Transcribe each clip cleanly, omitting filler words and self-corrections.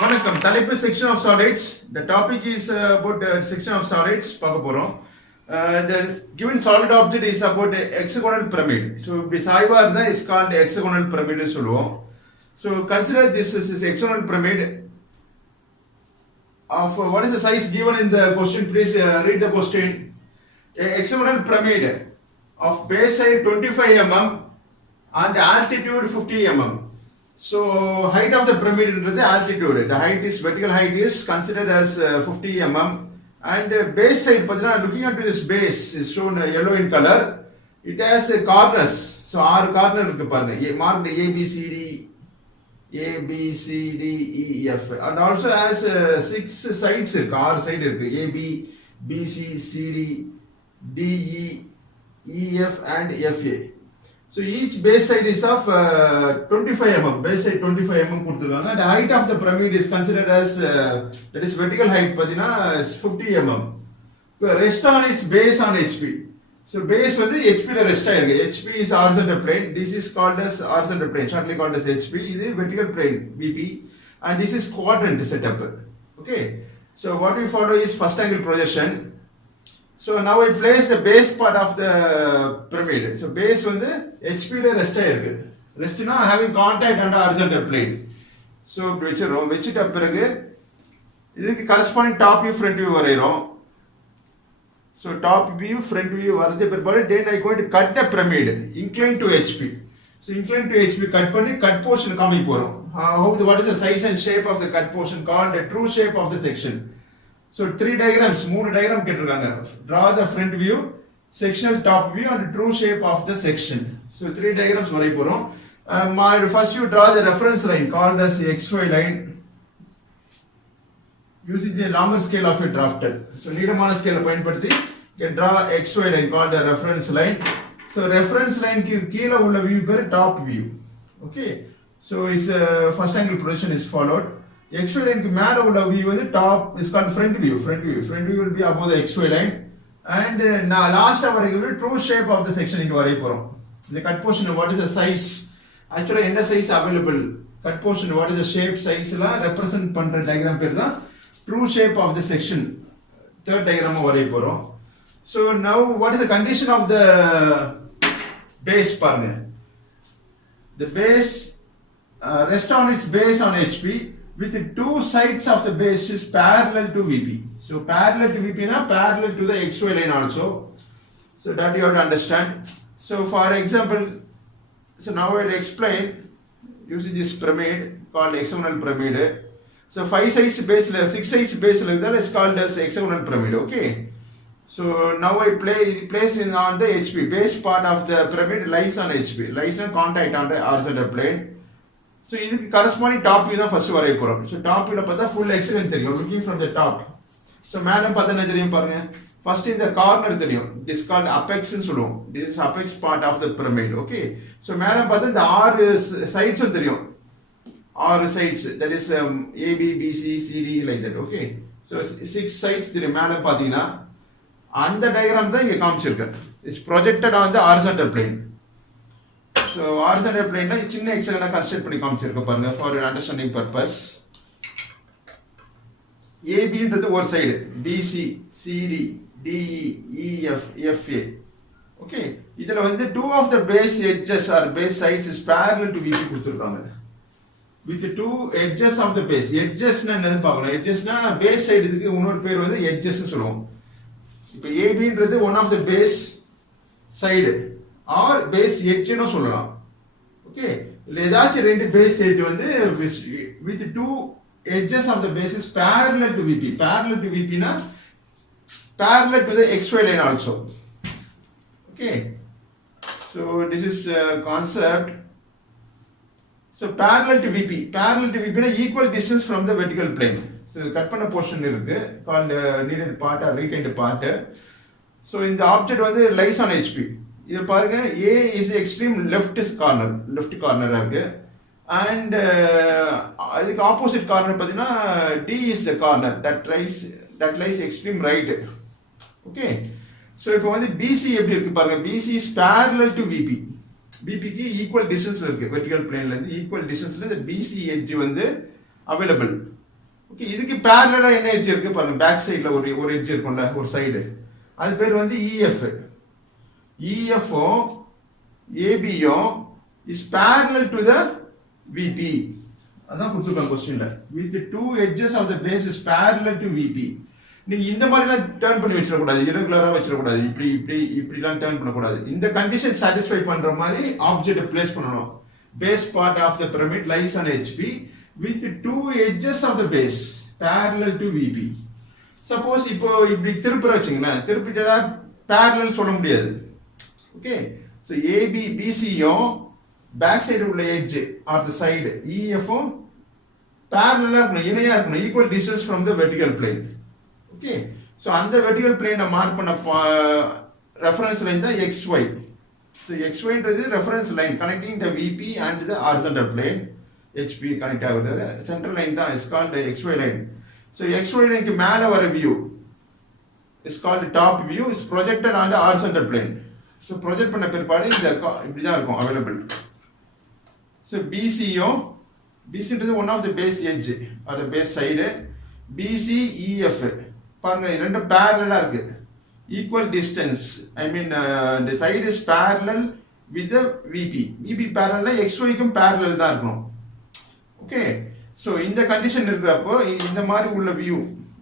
வணக்கம். தலைப்பு section of solids. The topic is about section of solids பார்க்க போறோம். The given solid object is about hexagonal pyramid. So இப்படி சாய்வா இருந்தா is called hexagonal pyramid சொல்லுவோம். So consider this is hexagonal pyramid of what is the size given in the question. Please read the question. A hexagonal pyramid of base side 25 mm and altitude 50 mm. So height of the pyramid is the altitude. The height is vertical height is considered as 50 mm and base side. Looking at this base is shown yellow in color. It has corners. So R corner marked A B C D E F and also has 6 sides. R side A B C C D E F and F A. So each base side is of 25 mm. Base side 25 mm கொடுத்திருக்காங்க. The height of the pyramid is considered as that is vertical height பாத்தீனா is 50 mm. So rest on its base on HP. So base வந்து HP ல rest ஆயிருக்கு. HP is horizontal plane. This is called as horizontal plane, shortly called as HP. இது vertical plane VP and this is quadrant setup. Okay. So what we follow is first angle projection. So now I place the base part of the pyramid. So base வந்து HP ல rest ஆயிருக்கு. Rest னா having contact on the horizontal plane. So இப்படி வெச்சிரோம். வெச்சிட்ட பிறகு இதுக்கு corresponding top view front view வரையறோம். So top view front view வரைஞ்ச பிறகு then I going to cut the pyramid inclined to HP. So inclined to HP cut பண்ணி cut portion காமிக்க போறோம். What is the size and shape of the cut portion called the true shape of the section. So 3 diagrams, 3 diagram கேட்டிருக்காங்க. Draw the front view, sectional top view and true shape of the section. So 3 diagrams வரைய போறோம். First you draw the reference line called as XY line using the longer scale of a drafter. So நீளமான ஸ்கேலை பயன்படுத்தி you can draw XY line called the reference line. So reference line க்கு கீழ உள்ள view பேரு top view. Okay. So is first angle projection is followed. XY line க்கு மேல உள்ள view வந்து top is called front view. Front view will be above the XY line and last வரைக்கும் true shape of the section இங்க வரைய போறோம். The cut portion what is the size? Actually என்ன size available? Cut portion what is the shape size எல்லாம் represent பண்ற diagram பேர் தான் true shape of the section. Third diagram வரைய போறோம். So now what is the condition of the base பாருங்க. The base rest on its base on HP with the two sides of the base is parallel to VP. So parallel to VP na parallel to the XY line also. So that you have to understand. So for example, so now I will explain using this pyramid called hexagonal pyramid. So 5 sides base, 6 sides base like that is called as hexagonal pyramid. Okay. So now I place in on the HP. Base part of the pyramid lies on HP. Lies on contact on the horizontal plane. So இதுக்கு corresponding top view தான் first வரைய போறோம். So top viewல பார்த்தா full hexagon தெரியும். Looking from the top. So மேல பார்த்தா என்ன தெரியும் பாருங்க. First இந்த corner தெரியும். This called apex னு சொல்லுவோம். This is apex part of the pyramid. Okay. So மேல பார்த்தா இந்த 6 sides தெரியும். 6 sides that is A B B C C D like that. Okay. So 6 sides தெரியும். மேல பாத்தீங்கன்னா அந்த diagram தான் இங்க காமிச்சிருக்கு. Is projected on the horizontal plane. So horizontal plane ல சின்ன hexagon கன்ஸ்ட்ரக்ட் பண்ணி காமிச்சிருக்க பாருங்க for your understanding purpose. AB ன்றது ஒரு side, BC, CD, DE, EF, FA. Okay. இதுல வந்து two of the base edges or base sides is parallel to VP கொடுத்திருக்காங்க. With the two edges of the base. Edges னா என்னன்னு பார்க்கலாம். Edges னா base side இதுக்கு இன்னொரு பேர் வந்து edges னு சொல்லுவோம். இப்போ AB ன்றது one of the base side or base edge னு சொல்லலாம். Okay. இல்ல ஏதாச்சும் ரெண்டு base edge வந்து with two edges of the base is parallel to VP. Parallel to VP na parallel to the XY line also. Okay. So this is concept. So parallel to VP. Parallel to VP na equal distance from the vertical plane. So cut பண்ண portion இருக்கு called needed part or retained part. So இந்த object வந்து lies on HP. இது பாருங்க A is the extreme left corner இருக்கு and அதுக்கு opposite corner பாத்தீங்கன்னா D is the corner that lies extreme right. Okay. So இப்போ வந்து BC எப்படி இருக்கு பாருங்க. BC is parallel to VP. VP க்கு equal distance இருக்கு vertical plane ல இருந்து equal distance ல இந்த BC edge வந்து available. ஓகே, இதுக்கு parallel என்ன எட்ஜ் இருக்கு பாருங்க, பேக் சைடுல ஒரு எட்ஜ் இருக்கும்ல, ஒரு சைடு, அது பேர் வந்து EF. EF ABயும் is parallel to the VP. அதான் கொடுத்துருக்காங்க கொஸ்டின்ல, with the two edges of the base is parallel to VP. நீங்க இந்த மாதிரிலாம் டர்ன் பண்ணி வச்சிடக்கூடாது, இரகுலரா வச்சிடக்கூடாது, இப்படிலாம் டர்ன் பண்ணக்கூடாது. இந்த கண்டிஷன் சாட்டிஸ்ஃபை பண்ற மாதிரி ஆப்ஜெக்ட் பிளேஸ் பண்ணணும். Base part of the pyramid lies on HP with two edges of the base parallel to VP. Suppose இப்போ இப்படி திருப்புற வச்சுங்களேன், திருப்பிட்டா parallel சொல்ல முடியாது. ஓகே, ஸோ ஏபி பிசியும் பேக் சைடு உள்ள எட்ஜ் ஆர் த சைடு EFம் parallel இருக்கணும், இணையா இருக்கணும், equal distance from the vertical plane. Okay, so அந்த வெர்டிகல் பிளேனை மார்க் பண்ண ரெஃபரன்ஸ் லைன் தான் XY. ஸோ XYன்றது reference line connecting the VP and the horizontal plane. HP connect ஆகுது, சென்ட்ரல் லைன் தான் is called XY line. So XY லைனுக்கு மேலே வர view is called top view, is projected on the horizontal plane. So project பண்ண பிற்பாடு இந்த இப்படி தான் இருக்கும் அவைலபிள். ஸோ பிசியும், பிசின்றது one of the base edge அது பேஸ் சைடு, BCEF பாருங்க ரெண்டும் பேரலா இருக்கு, equal distance, I mean the side is parallel with the VP parallel XYக்கும் parallel தான் இருக்கணும். ஓகே, ஸோ இந்த கண்டிஷன் இருக்கிறப்போ இந்த மாதிரி உள்ள வியூ,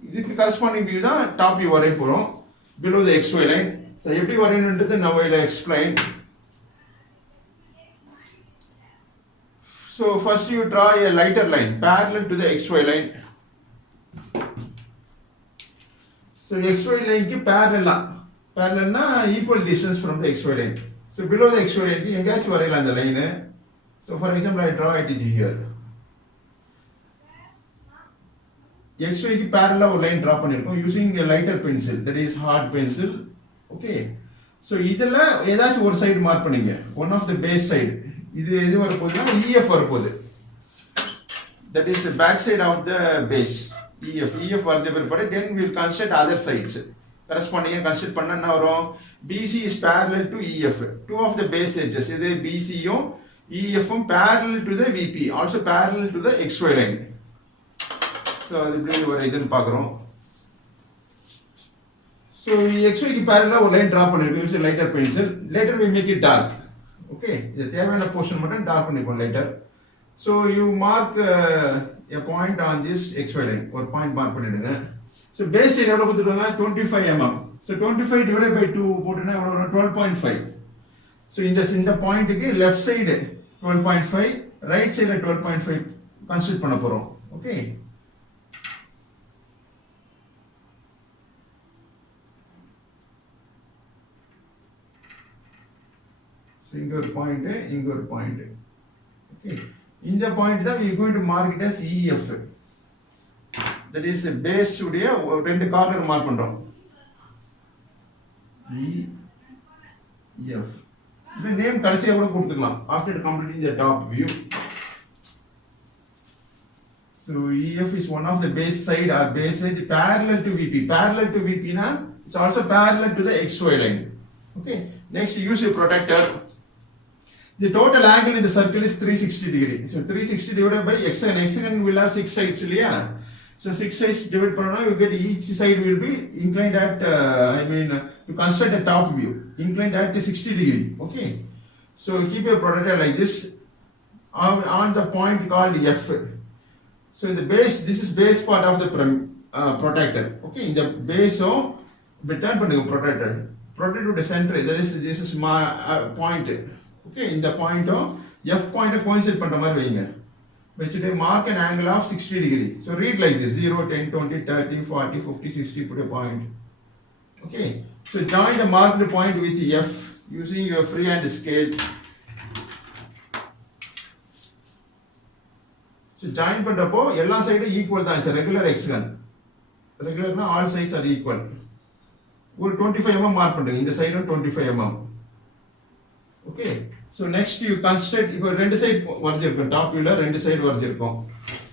இதுக்கு கரஸ்பாண்டிங் வியூ தான் டாப் வியூ வரைய போறோம் below the XY line. So எப்படி வரையணுன்றது now I will explain. So first you draw a lighter line parallel to the XY line. So XY line க்கு parallelனா equal distance from the XY line. So below the XY line க்கு எங்கேயாச்சும் வரையலாம் அந்த line. So for example I draw it here. XY க்கு parallel ஒரு line draw பண்ணிருக்கோம் using a lighter pencil, that is hard pencil. Okay, so இதுல ஏதாச்சும் ஒரு சைடு மார்க் பண்ணீங்க, one of the base side. இது எது வர போகுதுன்னா EF வர போகுது, that is the back side of the base. EF வந்த பிற்பாடு then we will construct other sides. corresponding construct பண்ணா என்ன வரும், BC is parallel to EF, two of the base edges, இது BC யும் EF உம் parallel to the VP, also parallel to the XY line. so அது இப்படி ஒரு இதுன்னு பார்க்குறோம். so XY க்கு parallel ஒரு லைன் டிரா பண்ணிருக்கோம் using lighter pencil. later we make it dark. okay, இது தேவையான போர்ஷன் மட்டும் டார்க் பண்ணிப்போம் later. so you mark a point on this XY line, ஒரு பாயிண்ட் மார்க் பண்ணிடுங்க. so base side எவ்வளவு கொடுத்துருவாங்க, 25 mm. so 25 divided by 2 போட்டுனா எவ்வளவு வரும், 12.5. so இந்த பாயிண்ட்க்கு லெஃப்ட் சைடு 12.5, ரைட் சைடுல 12.5 கன்சிடர் பண்ண போறோம். ஓகே, இங்க ஒரு பாயிண்ட், இங்க ஒரு பாயிண்ட். ஓகே, இந்த பாயிண்ட் தான் we are going to mark it as EF, that is base உடைய ரெண்டு கார்னர் மார்க் பண்றோம் EF. இந்த நேம் கடைசியா கூட கொடுத்துக்கலாம் after completing the top view. so EF is one of the base side or base edge parallel to VP. parallel to VP na it's also parallel to the XY line. okay, next use a protractor. The total angle in the circle is 360 degree. So 360 divided by hexagon. Hexagon will have 6 sides, yeah. So 6 sides divided per now, you get each side will be inclined at, to construct a top view, inclined at 60 degree. Okay. So keep your protractor like this on the point called F. So in the base, this is base part of the protractor. Okay. In the base, so turn protractor. Protractor to the center. This is my point. Okay, இந்த பாயிண்ட்டும் F point coincide பண்ற மாதிரி வைங்க, வச்சுட்டு mark an angle of 60 degree. so read like this 0 10 20 30 40 50 60 put a point. okay, so join the marked point with F using your freehand scale. so join பண்றப்போ எல்லா சைடும் ஈக்குவல் தான், is a regular hexagon. ரெகுலர்னா all sides are equal. ஒரு 25 mm mark பண்றீங்க, இந்த சைடும் 25 mm. okay, so next you construct, இப்போ ரெண்டு சைடு வரைஞ்சிருக்கும், டாப் வியூல ரெண்டு சைடு வரைஞ்சிருக்கும்,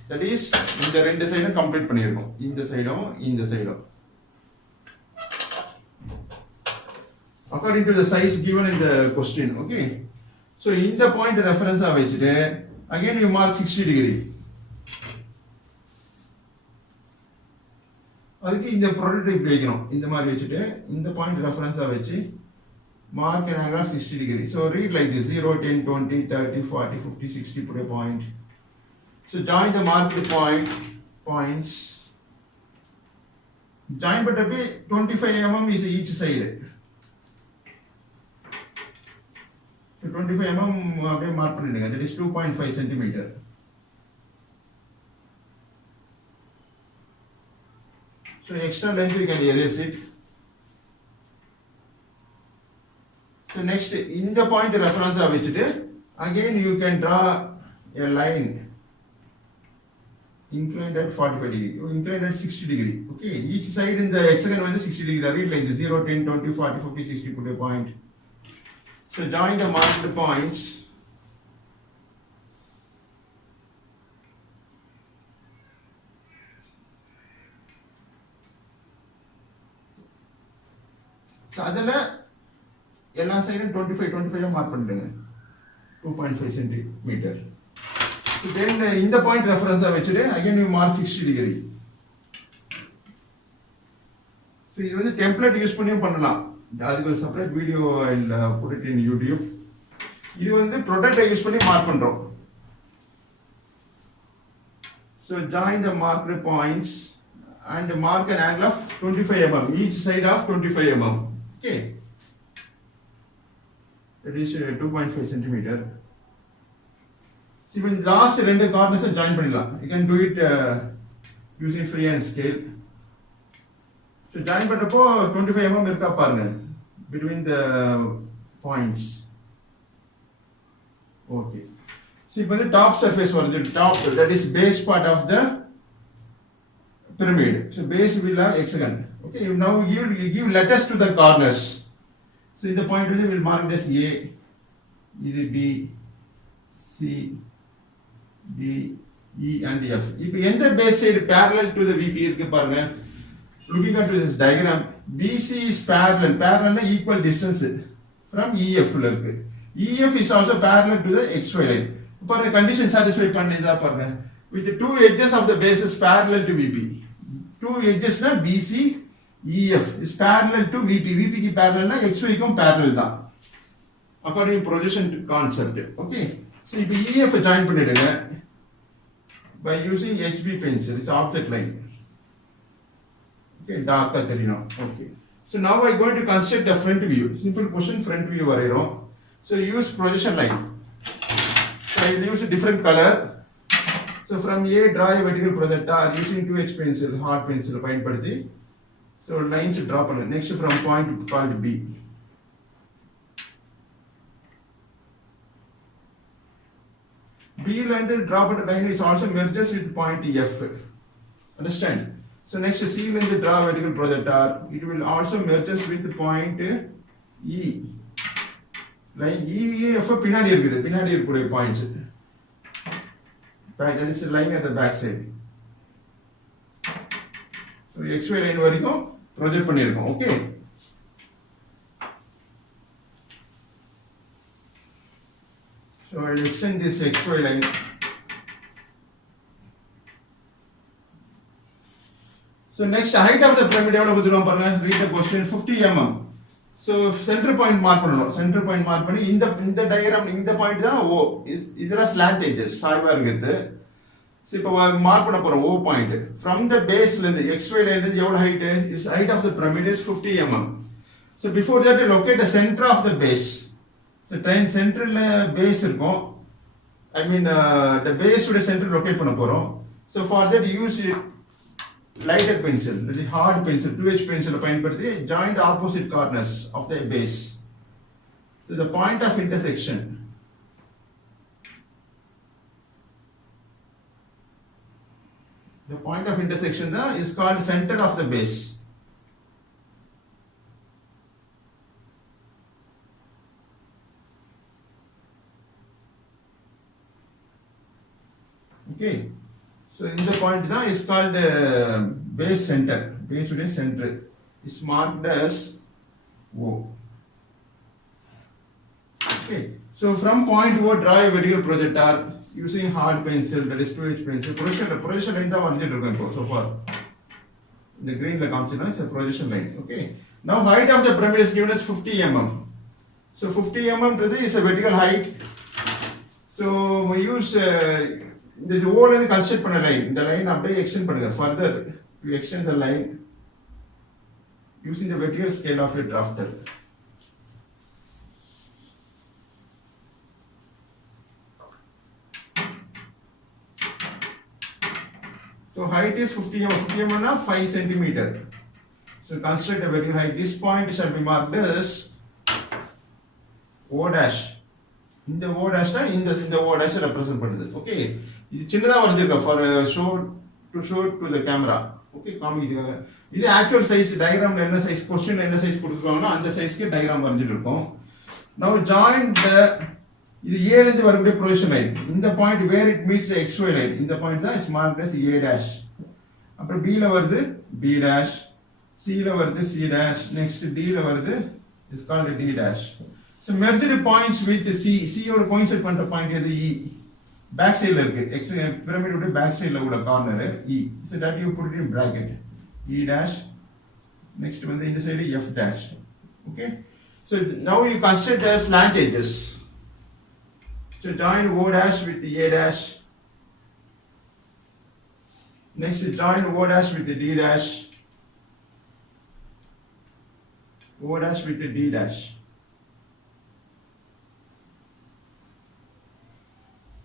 that is இந்த ரெண்டு சைடும் கம்ப்ளீட் பண்ணியிருக்கோம், இந்த சைடும் இந்த சைடும் according to the size given in the question. okay, so இந்த பாயிண்ட் ரெஃபரன்ஸா வச்சிட்டு again you mark 60 degree. அதுக்கு இந்த ப்ரொடக்ட் இப்படி வைக்கணும். இந்த மாதிரி வச்சுட்டு இந்த பாயிண்ட் ரெஃபரன்ஸா வச்சு mark an angle of 60 degree. So read like this: 0, 10, 20, 30, 40, 50, 60. Put a point. So join the marked points. Join but 25 mm is each side. So 25 mm mark பண்ணிடுங்க. That is 2.5 centimeter. So extra length you can erase it. So next in the point reference வச்சிட்டு again you can draw a line inclined at 45 degree, inclined at 60 degree. Okay, each side in the hexagon வந்து 60 degree. Read like this: 0, 10, 20, 40, 50, 60. Put a point. So join the marked points. So அதில் எல்லா சைடும் 25 மார்க் பண்ணிடுங்க. 2.5 centimeter. So then இந்த பாயிண்ட் ரெஃபரன்ஸா வச்சுட்டு again you mark 60 degree. So இது வந்து டெம்ப்ளேட் யூஸ் பண்ணியும் பண்ணலாம். அதுக்கு ஒரு separate video I'll put it in YouTube. இது வந்து ப்ரொடக்டை யூஸ் பண்ணி மார்க் பண்றோம். So join the marked points and mark an angle of 25 mm, each side of 25 mm. Okay. That is 2.5 centimeter. So even last ரெண்டு corners join பண்ணிடலாம். You can do it using freehand scale. So join பண்ணப்போ 25 mm இருக்கா பாருங்க between the points. Okay. So இப்போ வந்து top surface வருது. Top, that is base part of the pyramid. So base will have hexagon. Okay. Now give letters to the corners. So in the point we will mark this A, இது B, C, D, E and F. இப்போ எந்த base side parallel to the VP இருக்கு பாருங்க. Looking at this diagram, BC is parallel. Parallel na equal distance from EF ல இருக்கு. EF is also parallel to the XY line. பாருங்க condition satisfy பண்ணிதா பாருங்க. With the two edges of the base is parallel to VP. Two edges na BC EF is parallel to VP. VP की parallel ना XY को parallel தான். According to projection concept. Okay. So இப்போ EF join பண்ணிடுங்க by using HB pencil. It's object line. Okay, dark தெரியணும். Okay. So now I going to construct a front view. Simple question, front view வரையறோம். So use projection line. So I will use a different color. So from A draw a vertical projector using 2H pencil, hard pencil பயன்படுத்தி so lines draw பண்ணு. Next from point called B. B line draw பண்ண line is also merges with point F. Understand? So next C line draw vertical projector. It will also merges with point E. Line E F பின்னாடி இருக்குது. பின்னாடி இருக்கக்கூடிய points. That is a line at the back side. So XY line வரைக்கும் ப்ரொஜெக்ட் பண்ணிருக்கோம். Okay. So I will extend this XY line. So next height of the pyramid எவ்வளவு கொடுத்துருவோம் பாருங்க. Read the question. 50 mm. So center point mark பண்ணணும். Center point mark பண்ணி இந்த diagram இந்த point தான் O. இதெல்லாம் slant edges சாய்வா இருக்குது. So இப்போ மார்க் பண்ண போறோம் O point. From the base ல இருந்து XY line இருந்து எவ்வளவு height is height of the pyramid is 50 mm. So before that locate the center of the base. So train central base இருக்கும். I mean the base உடைய center locate பண்ண போறோம். So for that use lighter pencil, that is hard pencil, 2H pencil பயன்படுத்தி join the opposite corners of the base. So the point of intersection. The point of intersection is called center of the base. Okay. So in the point now is called base center. Base with center is marked as O. Okay. So from point O draw a vertical projector using hard pencil, that is 2H pencil. Projection line தான் வரைஞ்சிட்டு இருக்கோம் இப்போ so far. The green la kaamichina is a projection line. Okay. Now height of the pyramid is given as 50 mm. So 50 mm is a vertical height. So we use this whole and construct panna line. The line apply extend பண்ணுங்க. Further we extend the line using the vertical scale of a drafter. So height is 50 mm. 50 mm na 5 centimeter. So construct a vertical height. This point shall be marked as O dash. இந்த O dash தான் இந்த O dash represent பண்ணுது. Okay. இது சின்னதா வரைஞ்சிருக்க for show to the camera. Okay, காமிக்குது. இது actual size diagramல என்ன size question என்ன size கொடுத்துருக்காங்கன்னா அந்த சைஸ்க்கு diagram வரைஞ்சிட்டு இருக்கோம். Now join the இது A ல இருந்து வரக்கூடிய projection line. இந்த point where it meets the XY line. இந்த point தான் is marked as A dash. அப்புறம் B ல வருது B dash. C ல வருது C dash. Next D ல வருது is called D dash. So merged points with C. C ஓட coincide பண்ற point எது E. Back side ல இருக்கு. X pyramid ஓட back side ல உள்ள corner E. So that you put it in bracket. E dash. Next வந்து இந்த side F dash. Okay. So now you construct as slant edges. So join O dash with the A dash. Next join O dash with the D dash. O dash with the D dash.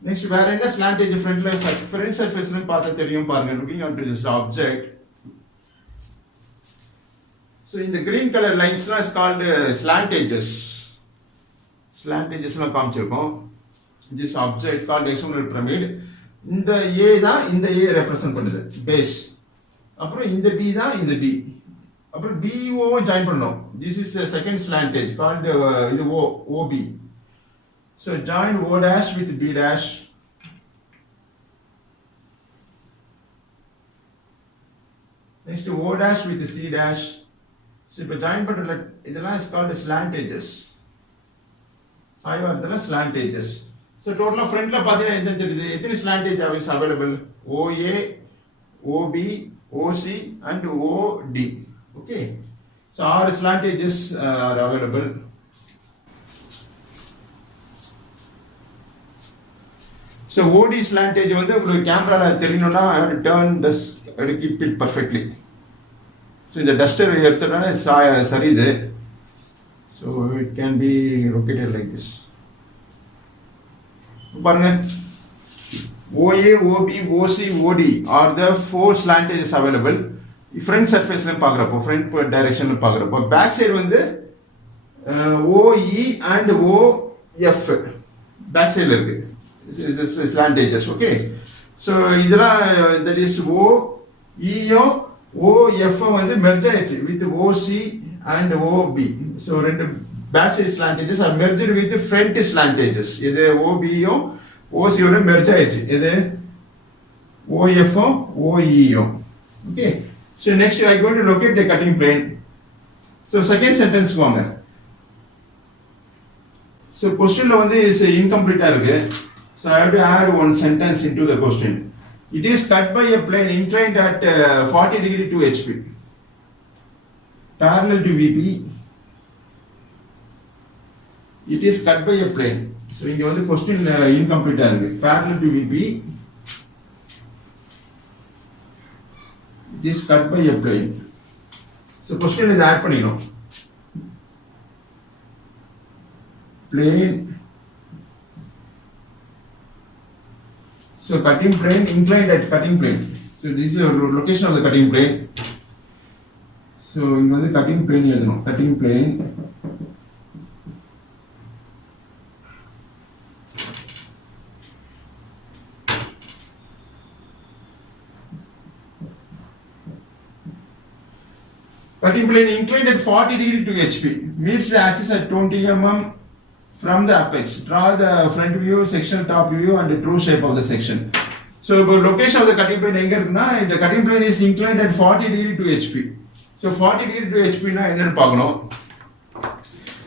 Next வேற என்ன slant edge front surface ல பார்த்தா தெரியும் பாருங்க. Looking onto this object. So in the green color lines is called slant edges. Slant edges லாம் காமிச்சிருக்கோம். This object called hexagonal pyramid. இந்த A தான் இந்த A represent பண்ணுது base. அப்புறம் இந்த B தான் இந்த B. அப்புறம் BO ஜாயின் பண்ணனும். This is a second slant edge called இது OB. So join O dash with B dash. Next O dash with C dash. So இப்போ ஜாயின் பண்ற இதெல்லாம் is called slant edges. சாய்வாரத்துல slant edges. So total front la பாத்தீங்கன்னா என்ன தெரியுது எத்தனை slant edge is available OA OB OC and OD. Okay, so all slant edges are available. So OD slant edge வந்து உங்களுக்கு கேமரால தெரியணும்னா I have to turn this, I have to keep it perfectly. So இந்த டஸ்டர் எடுத்துட்டோம்னா சரியுது. So it can be rotated like this. பாருங்க OA OB OC OD are the four slant edges available. Front surface ல பார்க்கறப்போ front direction ல பார்க்கறப்போ back side வந்து OE and OF back side ல இருக்கு. This is slant edges. Okay, so இதெல்லாம் that is OE OF வந்து merge ஆயிடுச்சு with OC and OB. So ரெண்டு back side slant edges are merged with front slant edges. இது OB யும் OC யோட merge ஆயிடுச்சு. இது OF யும் OE யும். Okay, so next I am going to locate the cutting plane. So second sentence வாங்க. So question ல வந்து is incomplete ஆ இருக்கு. So I have to add one sentence into the question. It is cut by a plane inclined at 40 degree to HP, parallel to VP. It is cut by a plane. So இங்க வந்து question incomplete ஆ இருக்கு. Parallel to VP. It is cut by a plane. So question is add பண்ணினோம். Plane. So cutting plane inclined at cutting plane. So this is the location of the cutting plane. So இங்க வந்து cutting plane எழுதணும். Cutting plane. Cutting plane inclined at 40 degree to HP, meets the axis at 20 mm from the apex. Draw the front view, sectional top view and the true shape of the section. So the location of the cutting plane எங்க இருக்குன்னா the cutting plane is inclined at 40 degree to HP. So 40 degree to HP னா என்னன்னு பார்க்கணும்.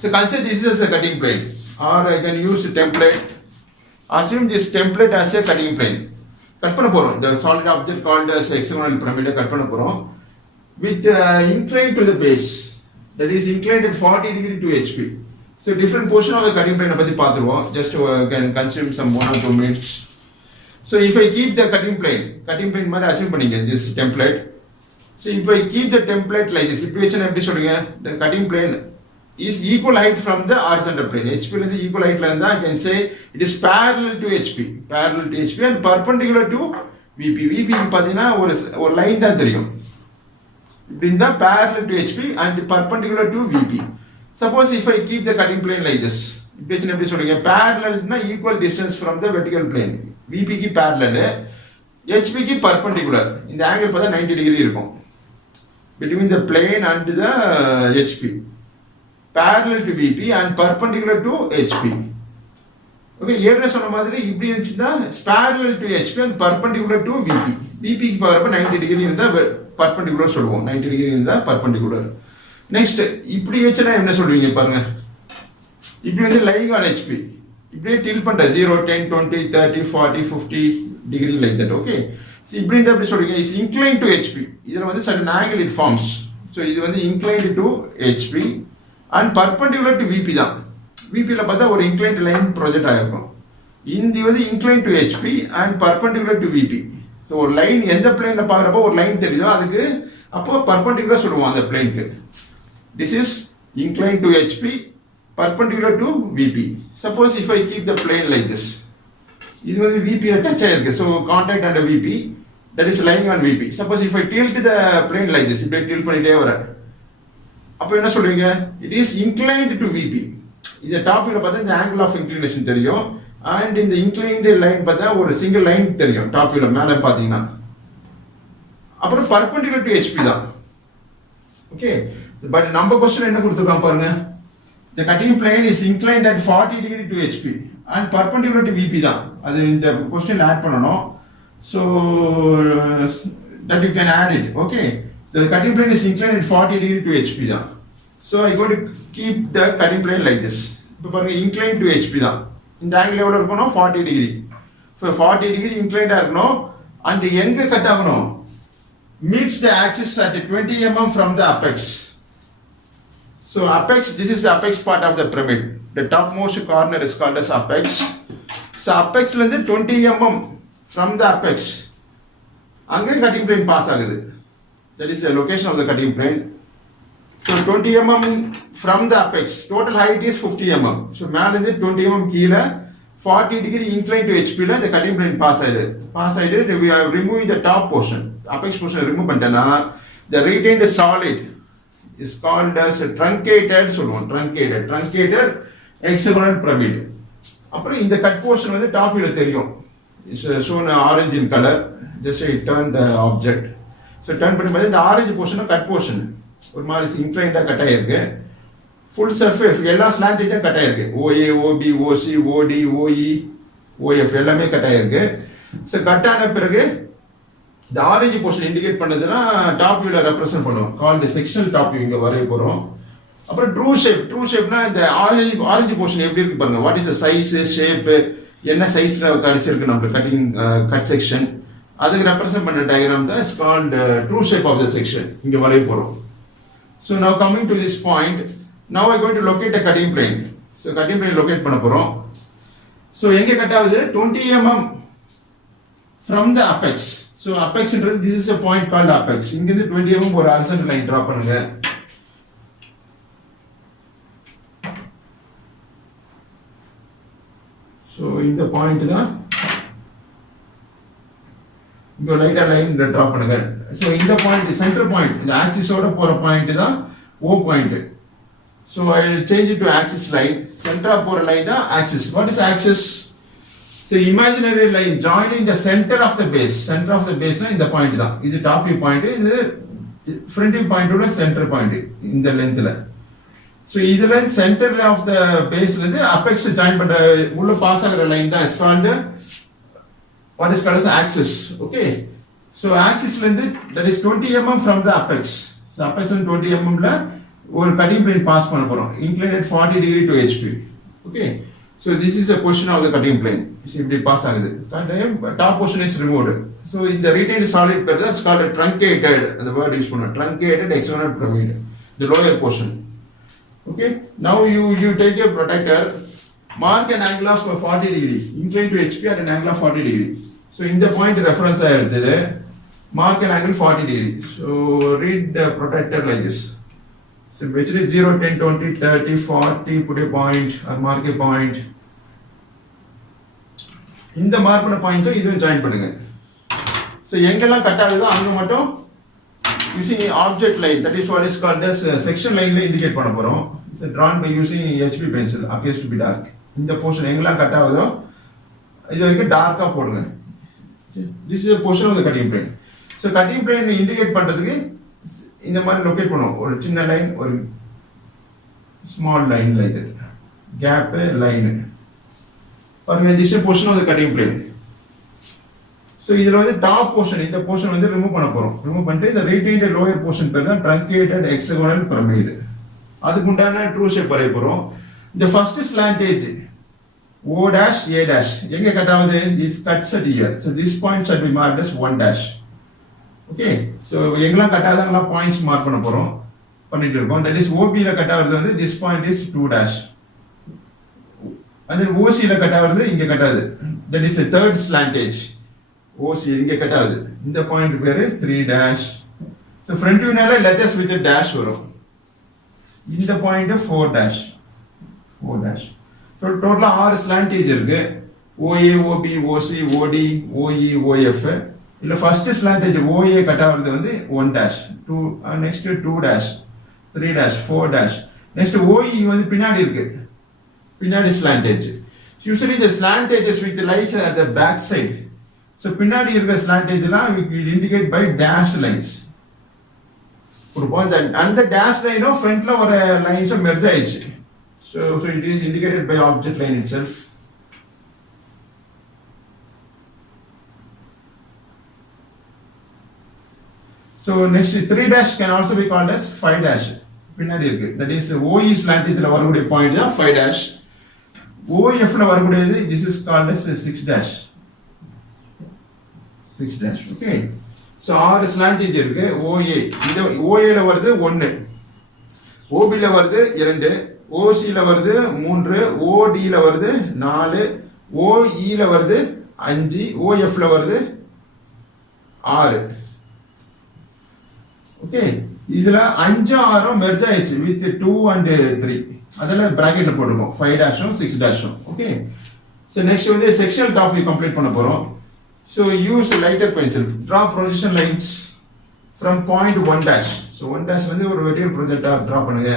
So consider this as a cutting plane, or I can use a template. Assume this template as a cutting plane. Cut பண்ண போறோம். The solid object called as hexagonal pyramid cut பண்ண போறோம். with inclined to the base, that is inclined at 40 degree to HP. So different portion of the cutting plane பத்தி பார்த்துருவோம். Just can consume some 1 or 2 minutes. So if I keep the cutting plane மாதிரி assume பண்ணிங்க this template. So if I keep the template like this, இப்படி வச்சா எப்படி சொல்லுங்க? The cutting plane is equal height from the horizontal plane. HP ல இருந்து equal height ல இருந்தா I can say it is parallel to HP and perpendicular to VP. VP பாத்தீங்கன்னா ஒரு லைன் தான் தெரியும். இப்படி இருந்தா parallel to HP and perpendicular to VP. Suppose if I keep the cutting plane like this, இப்படி வச்சா எப்படி சொல்லுங்க? Parallel னா equal distance from the vertical plane. VP க்கு parallel, HP க்கு perpendicular. இந்த angle பார்த்தா 90 degree இருக்கும். Between the plane and the HP. Parallel to VP and perpendicular to HP. Okay, ஏற்கனவே சொன்ன மாதிரி இப்படி இருந்துச்சுன்னா parallel to HP and perpendicular to VP. VP க்கு பக்கத்துல 90 டிகிரி இருந்தா perpendicular சொல்லுவோம். 90 டிகிரி இருந்தா perpendicular. நெக்ஸ்ட் இப்படி வச்சனா என்ன சொல்வீங்க பாருங்க. இப்படி வந்து lying on HP. இப்படியே டில் பண்ற 0 10 20 30 40 50 degree like that. Okay. So இப்படி இருந்தா எப்படி சொல்வீங்க? is inclined to HP. இதுல வந்து certain angle it forms. So இது வந்து inclined to HP and perpendicular to VP தான். VP ல பார்த்தா ஒரு inclined line project ஆயிருக்கும். இந்த வந்து inclined to HP and perpendicular to VP. So ஒரு லைன் எந்த பிளேன்ல பார்க்கறப்போ ஒரு லைன் தெரியுதோ அதுக்கு அப்போ perpendicular சொல்லுவோம் அந்த பிளேனுக்கு. This is inclined to HP, perpendicular to VP. Suppose if I keep the plane like this. இது வந்து VP ல டச் ஆயிருக்கு. So contact under VP, that is lying on VP. Suppose if I tilt the plane like this, இப்படி tilt பண்ணிட்டே வரேன். அப்போ என்ன சொல்றீங்க? It is inclined to VP. இந்த டாப்ல பார்த்தா இந்த angle of inclination தெரியும் and இந்த inclined line பார்த்தா ஒரு single line தெரியும் டாப்ல மேலே பாத்தீங்கன்னா. அப்புறம் perpendicular to HP தான். Okay, but number question என்ன கொடுத்திருக்காங்க பாருங்க. The cutting plane is inclined at 40 degree to HP and perpendicular to VP தான். அது இந்த क्वेश्चनல ஆட் பண்ணனும். So that you can add it. Okay. The cutting plane is inclined at 40 degree to HP தான். So I going to keep the cutting plane like this. இப்போ பாருங்க inclined to HP தான். இந்த angle எவ்வளவு இருக்கணும்? 40 degree. So 40 degree inclined இருக்கணும் and எங்க கட் ஆகணும்? Meets the axis at 20 mm from the apex. So apex, this is the apex part of the pyramid. The topmost corner is called as apex. So apex ல இருந்து 20 mm from the apex. அங்க cutting plane pass ஆகுது. That is the location of the cutting plane. So 20 mm from the apex. Total height is 50 mm. So மேல இருந்து 20 mm கீழ 40 degree inclined to HP ல the cutting plane pass ஆயிடு. We are removing the top portion. Apex portion remove பண்ணிட்டேன்னா the retained solid is called as truncated சொல்லுவோம். Truncated hexagonal pyramid. அப்புறம் இந்த cut portion வந்து டாப்ல தெரியும். It's shown orange in color. Just I turn the object. So turn பண்ணும்போது இந்த orange portion cut portion ஒரு மாதிரி இன்க்ளைண்டா கட் ஆயிருக்கு. ஃபுல் சர்ஃபேஸ் எல்லா ஸ்லாண்டேஜும் கட் ஆயிருக்கு. OA, OB, OC, OD, OE, OF எல்லாமே கட் ஆயிருக்கு. ஸோ கட் ஆன பிறகு இந்த ஆரஞ்சு போர்ஷன் இண்டிகேட் பண்ணதுன்னா டாப் வியூல ரெப்ரசென்ட் பண்ணுவோம். கால்டு செக்ஷனல் டாப் வியூ இங்க வரைய போறோம். அப்புறம் ட்ரூ ஷேப்னா இந்த ஆரஞ்சு போர்ஷன் எப்படி இருக்கு பாருங்க. What is the size, shape, என்ன சைஸ்ல கிடைச்சிருக்கு நம்ம கட்டிங் கட் செக்ஷன், அதுக்கு ரெப்ரசென்ட் பண்ற டயகிராம் தான் is called true shape of the section இங்க வரைய போறோம். So now coming to this point, now I going to locate a cutting plane. So cutting plane locate பண்ண போறோம். So எங்க கட் ஆகுது? 20 mm from the apex. So apex ன்றது this is a point called apex. இங்க இருந்து 20 mm ஒரு horizontal line draw பண்ணுங்க. So இந்த பாயிண்ட் தான் இங்க லைட்டா லைன் டிரா பண்ணுங்க. சோ இந்த பாயிண்ட் சென்டர் பாயிண்ட் இந்த ஆக்சிஸோட போற பாயிண்ட் தான் O point. So I will change it to axis line. சென்டரா போற லைன் தான் axis. What is axis? So imaginary line joining the centre of the base. Centre of the பேஸ்னா இந்த point தான். இது டாப் வியூ பாயிண்ட், இது front view பாயிண்டோட centre point இந்த லெந்த்ல. சோ இதுல சென்டர் ஆஃப் தி பேஸ்ல இருந்து அபெக்ஸ் ஜாயின் பண்ற உள்ள பாஸ் ஆகுற லைன் தான் is called what is called as axis. Okay, so axis length that is 20 mm from the apex. So apex and 20 mm la ஒரு cutting plane pass பண்ண போறோம். Inclined at 40 degree to HP. Okay, So this is a portion of the cutting plane. Simply pass ஆகுது. Top portion is removed. So in the retained solid pair, that's called a truncated. The word use பண்ணுவோம். Truncated hexagonal pyramid. The lower portion. Okay. Now you take your protractor. Mark an angle of 40 degree. Incline to HP at an angle of 40 degree. So in the point reference ஆயிருக்குது. Mark an angle 40 degree. So read the protractor like this. So basically 0, 10, 20, 30, 40, put a point or mark a point. இந்த மார்க் பண்ண பாயிண்ட்டும் இதுவும் ஜாயின் பண்ணுங்க. So எங்கெல்லாம் கட் ஆகுதோ அங்க மட்டும் using object line, that is what is called as section line ல indicate பண்ண போறோம். It's drawn by using HB pencil, appears to be dark. இந்த portion எங்கெல்லாம் கட் ஆகுதோ இது வரைக்கும் டார்க்கா போடுங்க. This is a portion of the cutting plane. So cutting plane indicate பண்றதுக்கு இந்த மாதிரி லொகேட் பண்ணுவோம். ஒரு சின்ன லைன், ஒரு small line like that, gap line. பாருங்க, this is a portion of the cutting plane. So இதுல வந்து டாப் போர்ஷன், இந்த போர்ஷன் வந்து ரிமூவ் பண்ண போறோம். ரிமூவ் பண்ணிட்டு இந்த retained lower portion பேர் தான் truncated hexagonal pyramid. அதுக்கு உண்டான ட்ரூ ஷேப் வரைய போறோம். இந்த first slant edge O dash A dash எங்க கட் ஆகுது? It cuts at here. So this point should be marked as 1 dash. Okay, so எங்கெல்லாம் கட் ஆகுதாங்கலாம் பாயிண்ட்ஸ் மார்க் பண்ண போறோம், பண்ணிட்டு இருக்கோம். That is OB ல கட் ஆகுறது வந்து this point is 2 dash. And then OC ல கட் ஆகுறது இங்க கட் ஆகுது. That is a third slant edge. OC இங்க கட் ஆகுது. இந்த பாயிண்ட் பேரு 3 dash. So front view னால letters with a dash வரும். இந்த பாயிண்ட் 4 dash. 4 dash. So total 6 slant edge இருக்கு. OA, OB, OC, OD, OE, OF. இல்ல first slant edge OA cut ஆகுறது வந்து 1 dash, 2 next 2 dash, 3 dash, 4 dash. next OE வந்து பின்னாடி இருக்கு, பின்னாடி slant edge. usually the slant edges which lies at the back side. so பின்னாடி இருக்கிற ஸ்லாண்ட் எட்ஜ்லாம் we indicate by dash lines. அந்த dash லைனோ ஃப்ரண்ட்ல ஒரு லைன்ஸ் மெர்ஜ் ஆயிடுச்சு. so it is indicated by object line itself. So next 3 dash can also be called as 5 dash. பின்னாடி இருக்கு. That is OE slant edgeல வரக்கூடிய பாயிண்ட் தான் 5 dash. OF ல வரக்கூடியது this is called as 6 dash. 6 dash. Okay. So 6 slant edge இருக்கு. OA. இந்த OA ல வருது 1. OB ல வருது 2. OC ல வருது 3. OD ல வருது 4. OE ல வருது 5. OF ல வருது 6. ஓகே, இதுல 5 6 மெர்ஜ் ஆயிடுச்சு வித் 2 and 3. அதெல்லாம் பிராக்கெட்ல போட்டுருக்கோம், 5 டேஷும் 6 டேஷும். ஓகே, சோ நெக்ஸ்ட் வந்து செக்ஷனல் டாபிக் கம்ப்ளீட் பண்ண போறோம். So use lighter pencil, draw projection lines from point 1 dash. So 1 dash வந்து ஒரு வெர்டிகல் ப்ரொஜெக்டா டிரா பண்ணுங்க.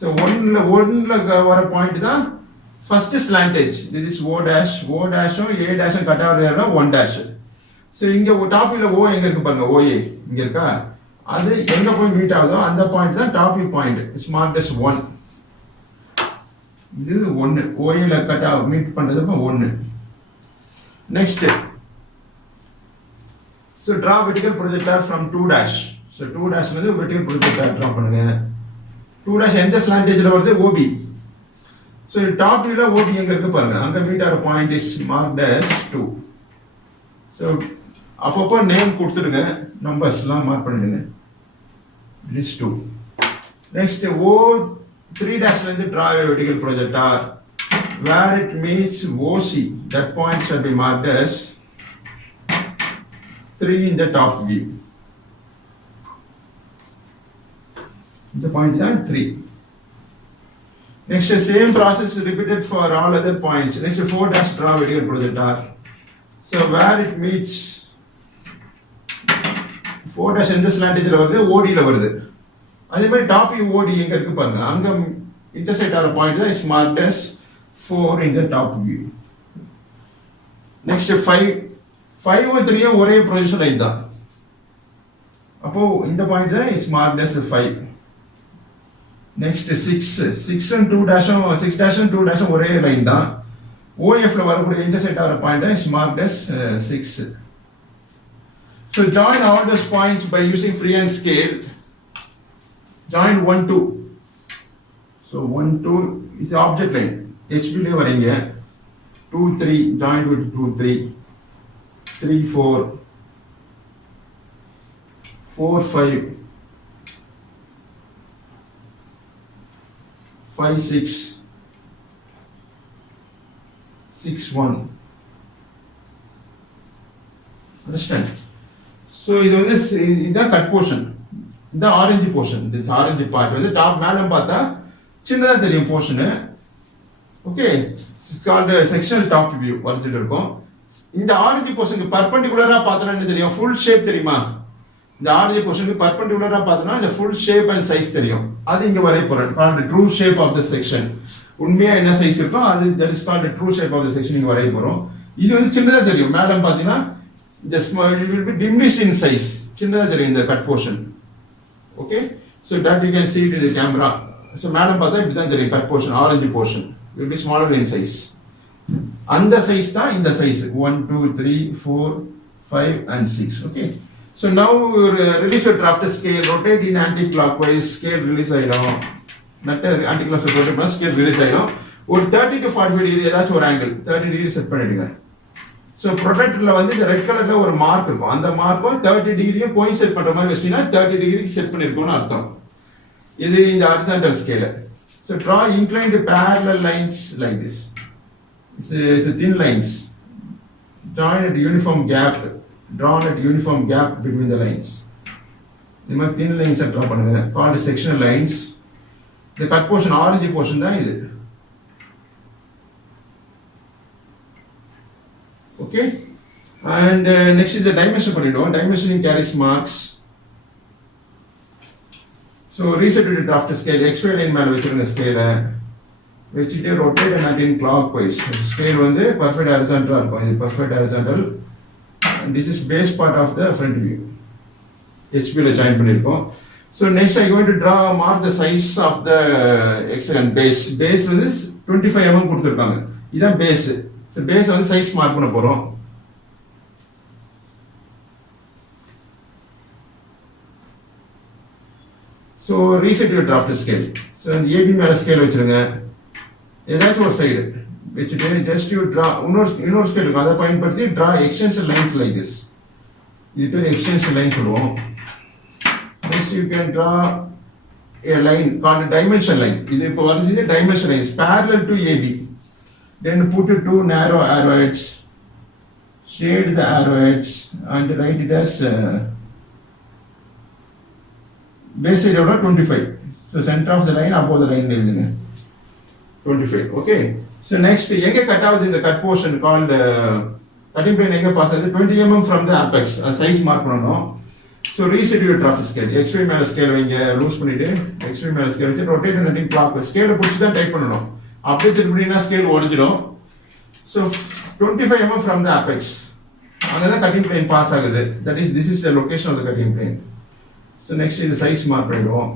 சோ 1ல வர பாயிண்ட் தான் first slant edge. This is O dash. O dashும் A dashும் கட் ஆகுறதுனா 1 dash. சோ இங்க டாப்ல O எங்க இருக்கு பாருங்க, OA இங்க இருக்கா, அது எங்க போய் மீட் ஆகுதோ அந்த பாயிண்ட் தான் top point. It's marked as 1. இது 1. OA ல கட் ஆக மீட் பண்றது 1. Next, so draw vertical projector from 2 dash. So 2 dash வந்து வெர்டிகல் ப்ரொஜெக்டர் டிரா பண்ணுங்க. 2 dash எந்த ஸ்லாண்ட் எட்ஜ்ல வருது? OB. சோ டாப் வியூல OB எங்க இருக்கு பாருங்க, அங்க மீட் ஆற பாயிண்ட் இஸ் மார்க்ட் as 2. சோ அப்பப்போ நேம் கொடுத்துடுங்க, நம்பர்ஸ்லாம் மார்க் பண்ணிடுங்க. It is 2. Next O3 dash ல இருந்து draw a vertical projector where it meets OC. That point shall be marked as 3 in the top view. The point is 3. Next, same process is repeated for all other points. Next 4 dash draw vertical projector. So where it meets 4 dash எந்த ஸ்லாண்ட் எட்ஜ்ல வருது? OD ல வருது. அதே மாதிரி top view OD எங்க இருக்கு பாருங்க, அங்க இன்டர்செக்ட் ஆற பாயிண்ட் தான் is marked as 4 in the top view. Next 5 and 3 ஒரே பொசிஷன் லைன் தான், அப்போ இந்த பாயிண்ட் தான் இஸ் மார்க்ட் as 5. நெக்ஸ்ட் 6 and 2 டேஷும் 6 dash and 2 டேஷும் ஒரே லைன் தான். OF ல வரக்கூடிய இன்டர்செக்ட் ஆற point is marked as 6. So join all those points by using freehand scale. Join 1 2. So 1 2 is object line HB ல வரீங்க 2 3 joined with 2 3 3 4 4 5 5 6 6 1. Understand? So இது வந்து இதான் கட் போர்ஷன், இந்த ஆரஞ்சு போர்ஷன், இந்த ஆரஞ்சு பார்ட் வந்து டாப் மேல பார்த்தா சின்னதா தெரியும் portion. Okay, it's called sectional top view வரைஞ்சிட்டு இருக்கும். இந்த ஆரஞ்சு போர்ஷனுக்கு பர்பெண்டிகுலரா பார்த்தா என்ன தெரியும்? ஃபுல் ஷேப் தெரியுமா? இந்த ஆரஞ்சு போர்ஷனுக்கு பர்பெண்டிகுலரா பார்த்தோம்னா இந்த ஃபுல் ஷேப் அண்ட் சைஸ் தெரியும். அது இங்க வரைய போறேன். Called true shape of the section. உண்மையா என்ன சைஸ் இருக்கோ அது that is called true shape of the section இங்க வரைய போறோம். இது வந்து சின்னதா தெரியும். மேடம் பாத்தீங்கன்னா the small it will be diminished in size. சின்னதா தெரியும் இந்த cut portion. Okay, so that you can see it in the camera. So madam பார்த்தா இப்படி தான் தெரியும் cut portion, orange portion will be smaller in size. அந்த சைஸ் தான் இந்த சைஸ் 1 2 3 4 5 and 6. Okay, so now release your draft scale, rotate in anti-clockwise, scale release ஆயிடும். நட்ட anti-clockwise rotate பண்ணா scale release ஆயிடும். ஒரு 30 to 45 degree ஏதாச்சும் ஒரு angle 30 degree செட் பண்ணிடுங்க. ஸோ ப்ரொடக்டர்ல வந்து இந்த ரெட் கலர்ல ஒரு மார்க் இருக்கும். அந்த மார்க்கும் 30 டிகிரியும் கோயின் செட் பண்ற மாதிரி வச்சிட்டீங்கன்னா 30 டிகிரிக்கு செட் பண்ணிருக்கோம்னு அர்த்தம். இது இந்த horizontal scale. So draw inclined parallel lines like this. It's a thin lines. Join at uniform gap. Drawn at uniform gap between the lines. இந்த மாதிரி thin lines ட்ரா பண்ணுங்க. Called sectional lines. இந்த கட் போர்ஷன் ஆரஞ்சு போர்ஷன் தான் இது. Okay, and next is the dimension பண்ணிடுவோம். Dimensioning carries marks. So reset to the draft scale. XY line மேல வச்சிருங்க ஸ்கேல வச்சிட்டு rotate and again clockwise. Scale வந்து perfect horizontal இருக்கும். இது perfect horizontal and this is base part of the front view. HB ல join பண்ணிருக்கோம். So next I going to draw mark the size of the hexagon base. Base வந்து 25 mm கொடுத்திருக்காங்க. இதான் base. So base வந்து size mark பண்ண போறோம். So reset your draft scale. So AB மேல ஸ்கேல் வச்சிருங்க. ஏதாச்சும் ஒரு சைடு வச்சுட்டு just you draw இன்னொரு ஸ்கேல் இருக்கும். அதை பயன்படுத்தி draw extension lines like this. இது பேர் extension line சொல்லுவோம். Next you can draw a line called dimension line. இது இப்போ வருது dimension line is parallel to AB. Then put two narrow arrowheads, shade the arrowheads and write it as base side order 25. So center of the line above the line எழுதுங்க 25. Okay, so next எங்க கட் ஆகுது இந்த cut portion called cutting plane எங்க பாஸ் ஆகுது 20 mm from the apex. Size mark பண்ணனும். So reset your draft scale. XY மேல ஸ்கேல் வைங்க, லூஸ் பண்ணிட்டு XY மேல ஸ்கேல் வச்சு rotate and then clockwise. ஸ்கேலை புடிச்சு தான் டைப் பண்ணனும். அப்படியே திருப்பினா ஸ்கேல் ஓடிடும். So 25 mm from the apex. அங்கதான் கட்டிங் பிளேன் பாஸ் ஆகுது. That is, this is the location of the cutting plane. So next is the size mark பண்ணிடுவோம்.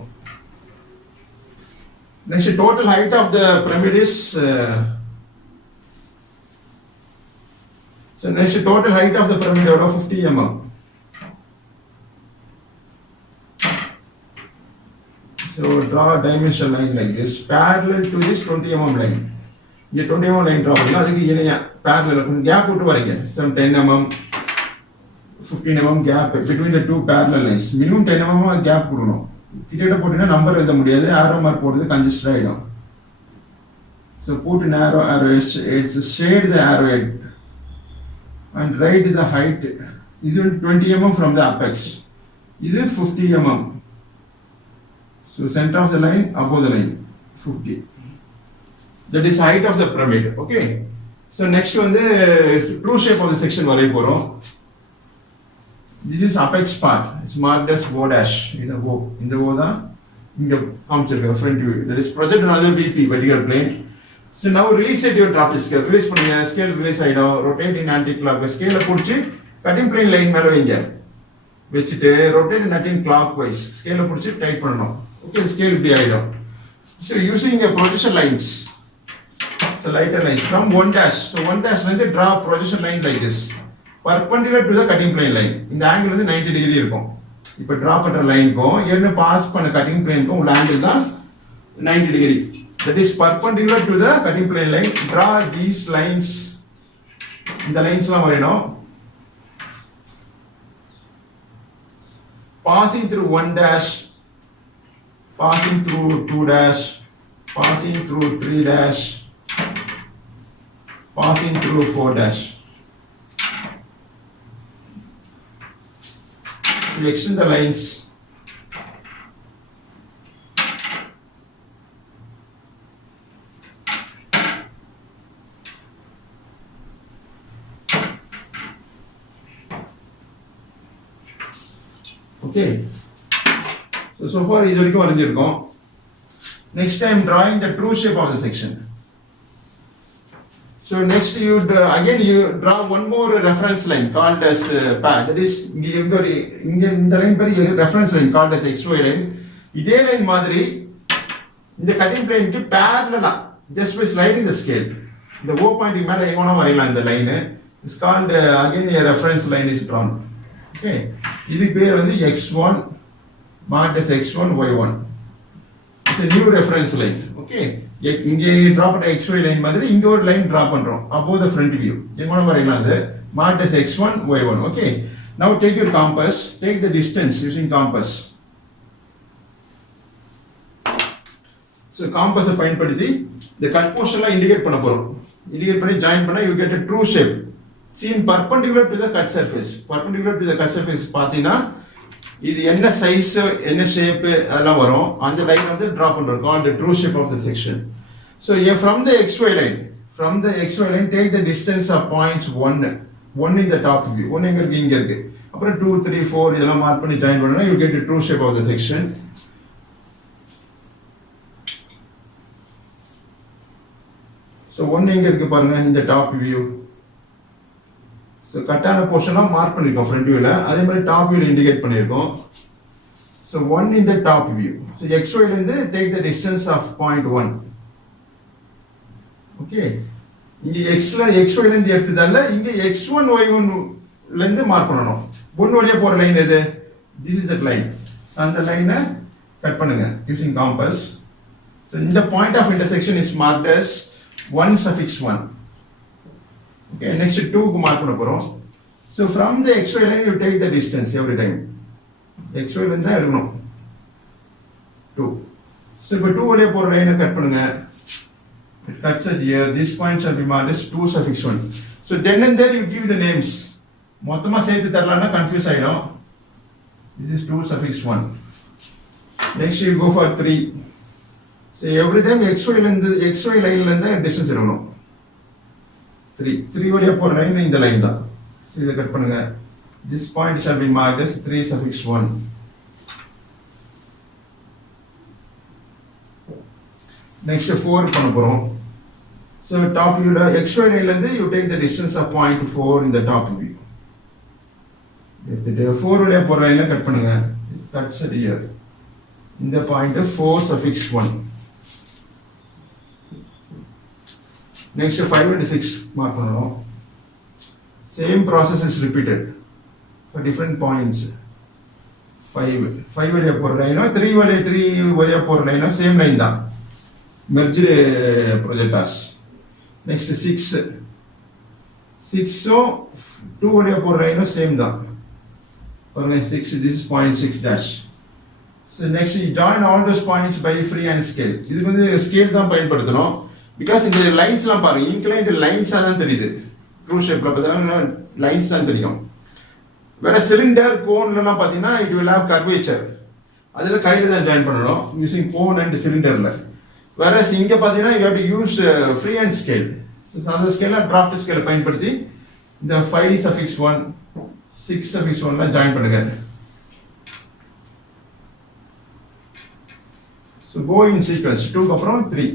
Next total height of the pyramid is so next total height of the pyramid is 50 mm. So draw a dimension line like this parallel to this 20 mm line. இங்க 20 mm line draw பண்ணலாம். அதுக்கு இணையா parallel கொஞ்சம் கேப் விட்டு வரீங்க. Some 10 mm 15 mm gap between the two parallel lines. Minimum 10 mm gap கொடுக்கணும். கிட்ட போட்டுனா நம்பர் எழுத முடியாது. arrow mark போடுறது congested ஆயிடும். So put an arrow it's shade the arrowhead and write the height. இது 20 mm from the apex. இது 50 mm. So center of the line above the line 50. That is height of the pyramid. Okay, so next one the true shape of the section வரைய போறோம். This is apex part. It's marked as O dash. இந்த O தான் இங்க காமிச்சிருக்க front view. That is project another VP vertical plane. So now reset your draft scale. Release பண்ணுங்க. Scale release ஆயிடும். Rotate in anti-clockwise. Scale புடிச்சு cutting plane line மேல வைங்க. வெச்சிட்டு rotate in anti-clockwise. Scale புடிச்சு டைட் பண்ணனும். Okay, scale இப்படி ஆயிடும். So using a projection lines. So lighter lines from 1 dash. So 1 dash வந்து draw projection line like this. Perpendicular to the cutting plane line. இந்த angle வந்து 90 degree இருக்கும். இப்போ draw பண்ற லைனுக்கும் ஏற்கனவே பாஸ் பண்ண cutting planeக்கும் உள்ள angle தான் 90 degree. that is perpendicular to the cutting plane line. Draw these lines. இந்த லைன்ஸ்லாம் வரையணும். Passing through 1 dash, passing through 2 dash, passing through 3 dash, passing through 4 dash. So extend the lines. Okay. So far இது வரைக்கும் வரைஞ்சிருக்கோம். Next time drawing the true shape of the section. So next you draw one more reference line called as pad. That is இங்க இந்த லைன் பேரு reference line called as XY line. இதே லைன் மாதிரி இந்த cutting plane க்கு parallel just by sliding the scale. இந்த O point மேல எங்கனா வரையலாம் இந்த line. It's called again a reference line is drawn. Okay. இது பேர் வந்து x1 marked as x1 y1. It's a new reference line. Okay. இங்கே டிரா பண்ண xy லைன் மாதிரி இங்க ஒரு லைன் டிரா பண்றோம் above the front view. எங்கன வரையலாம் அது marked as x1 y1. Okay. Now take your compass, take the distance using compass. So compass பயன்படுத்தி the cut portionல indicate பண்ண போறோம். indicate பண்ணி join பண்ணா you get a true shape. Seen perpendicular to the cut surface. Perpendicular to the cut surface பாத்தீங்கன்னா இது என்ன சைஸ் என்ன ஷேப் அதெல்லாம் வரும் அந்த லைன் வந்து டிரா பண்றோம் called the true shape of the section. So here from the xy line take the distance of points 1 in the top view. 1 எங்க இருக்கு இங்க இருக்கு. அப்புறம் 2 3 4 இதெல்லாம் மார்க் பண்ணி ஜாயின் பண்ணா you get the true shape of the section. So 1 எங்க இருக்கு பாருங்க இந்த top view. So கட்டான போர்ஷனா மார்க் பண்ணிருக்கோம் front viewல அதே மாதிரி top viewல இண்டிகேட் பண்ணிருக்கோம். So 1 in the top view. So xy ல இருந்து take the distance of point 1. Okay. இங்க xy ல இருந்து எடுத்ததால இங்க x1 y1 ல இருந்து மார்க் பண்ணனும். 1 வழியா போற லைன் எது? This is that line. அந்த லைனை கட் பண்ணுங்க using compass. So இந்த point of intersection is marked as 1 suffix 1. Okay, next 2 க்கு மார்க் பண்ண போறோம். So from the xy line you take the distance every time. xy ல இருந்து எடுக்கணும் 2. So இப்போ 2 வழியா போற லைனை கட் பண்ணுங்க. It cuts it here. This point shall be marked as 2 suffix 1. So then and there you give the names. மொத்தமா சேர்த்து தரலாம்னா கன்ஃபியூஸ் ஆயிடும். This is 2 suffix 1. Next you go for 3. So every time xy line ல இருந்து distance எடுக்கணும். 3 வழியா போற லைன் இந்த லைன் தான். சோ இத கட் பண்ணுங்க. This point shall be marked as 3 suffix 1. Next 4 பண்ண போறோம். So top view xy line ல இருந்து you take the distance of point 4 in the top view. எடுத்துட்டு 4 வழியா போற லைனை கட் பண்ணுங்க. Cuts it here. இந்த பாயிண்ட் 4 suffix 1. Next 5 and 6 mark பண்ணனும். Same process is repeated for different points. 5 வழியா போற லைனோ 3 வழியா போற லைனோ சேம் லைன் தான். Merged projectors. Next 6 2 வழியா போற லைனோ சேம் தான். பாருங்க 6 this is point 6 dash. So next you join all those points by freehand scale. இதுக்கு வந்து ஸ்கேல் தான் பயன்படுத்தணும். Because இந்த லைன்ஸ்லாம் பாருங்க இன்க்ளைன்ட் லைன்ஸா தான் தெரியுது. ட்ரூ ஷேப்ல பார்த்தா லைன்ஸ் தான் தெரியும். வேற சிலிண்டர் கோன்லலாம் பாத்தீங்கன்னா it will have curvature. அதுல கையில தான் ஜாயின் பண்ணனும் using cone and cylinderல. Whereas இங்க பாத்தீங்கன்னா you have to use freehand scale. So அந்த ஸ்கேல்ல draft scale பயன்படுத்தி இந்த 5 suffix 1 6 suffix 1 ல ஜாயின் பண்ணுங்க. So go in sequence 2 க்கு அப்புறம் 3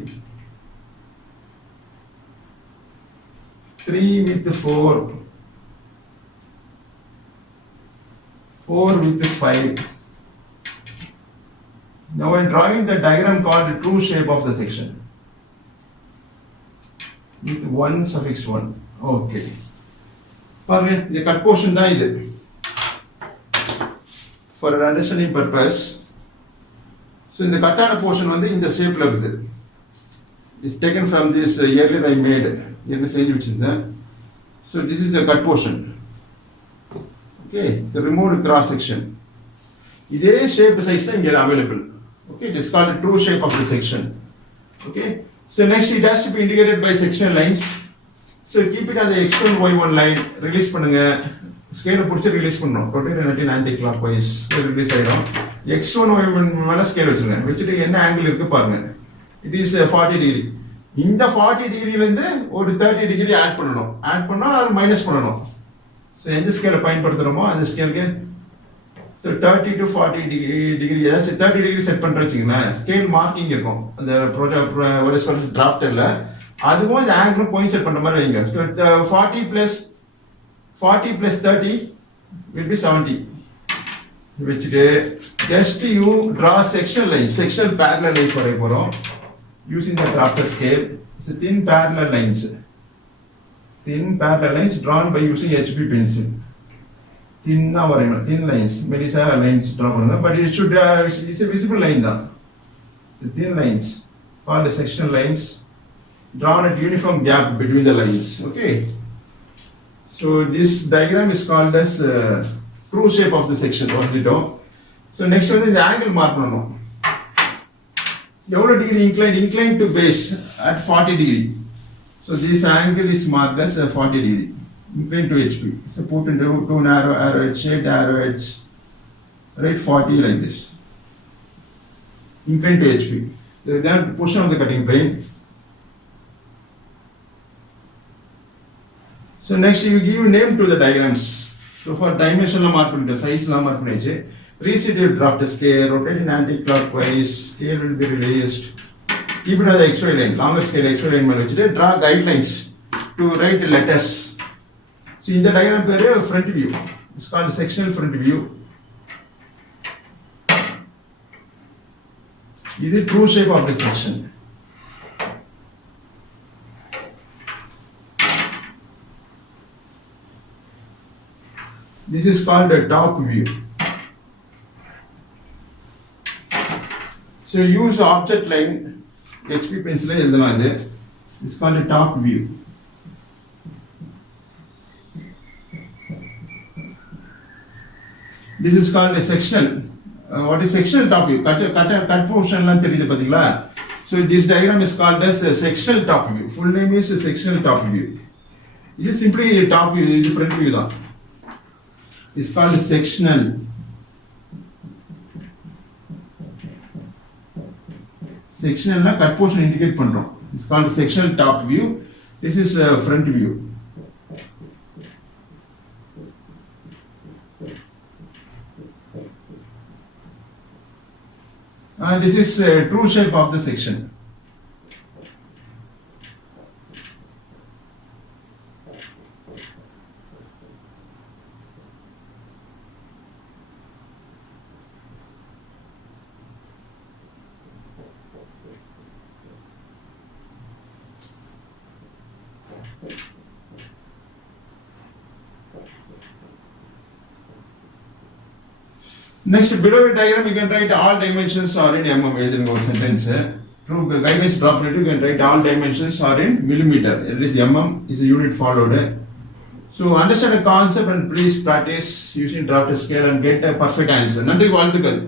with 4 with 5. Now I am drawing the diagram called the true shape of the section with 1 suffix 1. Okay. பாருங்க இந்த கட் போர்ஷன் தான் இது. For an understanding purpose. So இந்த கட்டான போர்ஷன் வந்து இந்த ஷேப்ல இருக்குது. It's taken from this earlier I made. Which is there. So this is the cut portion. Okay, the removed cross section. This shape size is available. Okay, it is called the true shape of the section. Okay, so next it has to be indicated by sectional lines. So keep it on the x1 y1 line. Release பண்ணுங்க. Scale புடிச்சு release பண்ணனும். Rotate anti-clockwise. Release ஆயிடும். x1 y1 மேல scale வச்சிருங்க. வச்சிட்டு என்ன angle இருக்கு பாருங்க. It is 40 degree. இந்த 40 டிகிரில இருந்து ஒரு 30 டிகிரி ஆட் பண்ணனும். ஆட் பண்ணா அது மைனஸ் பண்ணனும். சோ எந்த ஸ்கேலை பயன்படுத்துறோமோ அந்த ஸ்கேலுக்கு so 30 to 40 டிகிரி ஏதாச்சு 30 டிகிரி செட் பண்றீங்களா ஸ்கேல் மார்க்கிங் இருக்கும் அந்த ஒரு ஸ்பெஷல் டிராஃப்டர்ல அதுவும் இந்த ஆங்கிள் பாயிண்ட் செட் பண்ற மாதிரி வைங்க so 40 plus 30 will be 70 வச்சிட்டு just you draw sectional parallel lines வரைய போறோம் using the drafter scale. It's a thin parallel lines drawn by using HB pencil. Thin lines, many lines drawn, but it should it's a visible line though. The thin lines called the sectional lines drawn at uniform gap between the lines. Okay, so this diagram is called as true shape of the section. What we do. So next one is the angle mark. Euro degree inclined to base at 40 degree. So this angle is marked as 40 degree, inclined to HP. So put into two narrow arrow edge, shade arrow edge, right 40 like this. Inclined to HP. Then portion of the cutting plane. So next you give name to the diagrams. So for dimension mark size mark reset your draft scale, rotate in anti-clockwise, scale will be released. Keep it on the XY line, longer scale XY line, draw guidelines to write letters. So in the diagram, there is a front view. It's called sectional front view. This is the true shape of the section. This is called the top view. So use the object line, HP pencil it's called a top view. This is called a sectional. What is sectional top view? Cut portion so this diagram is called as a sectional top view. Full name is a sectional top view. This is simply a top view, this is front view. It's called a sectional. Sectional cut portion indicate பண்றோம். It's called sectional top view. This is front view. This is true shape of the section. Next, below the diagram, you can write all dimensions are in mm. Sentence. True guidelines drop it. You can write all dimensions are in millimeter. It is mm is a unit followed. So understand the concept and please practice using drafter scale and get a perfect answer. நன்றி வாழ்த்துக்கள்.